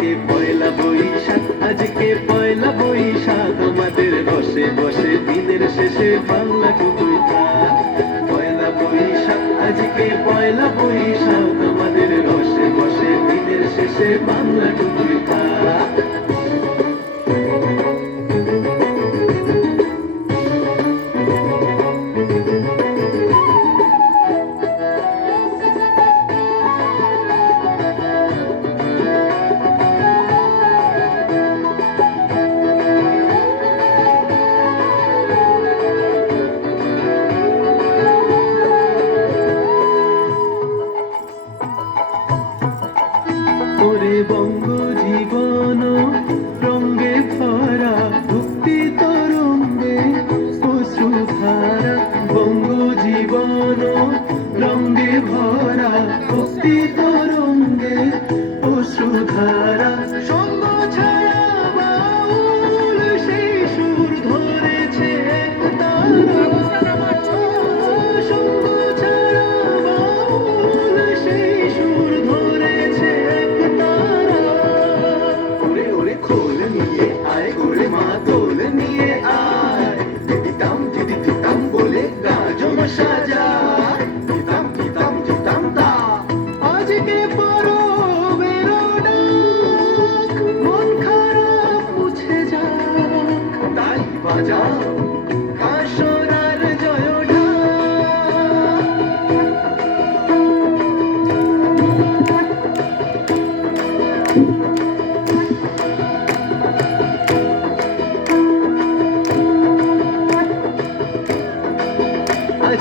আজকে পয়লা বৈশাখ, আজকে পয়লা বৈশাখ, আমাদের বসে বসে দিনের শেষে বাংলা কবিতা পয়লা বৈশাখ, আজকে পয়লা বৈশাখ, আমাদের বসে বসে দিনের শেষে বাংলা কবিতা उठा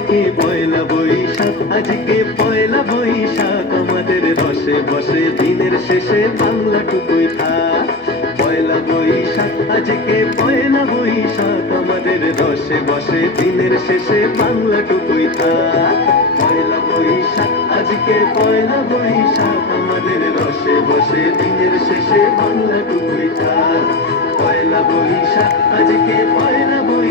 আজকে পয়লা বৈশাখ, আজকে পয়লা বৈশাখ, আমাদের রসে বসে দিনের শেষে বাংলা টুকুই থাক। পয়লা বৈশাখ, আজকে পয়লা বৈশাখ, আমাদের রসে বসে দিনের শেষে বাংলা টুকুই থাক। পয়লা বৈশাখ, আজকে পয়লা বৈশাখ, আমাদের রসে বসে দিনের শেষে বাংলা টুকুই থাক। পয়লা বৈশাখ, আজকে পয়লা বৈশাখ।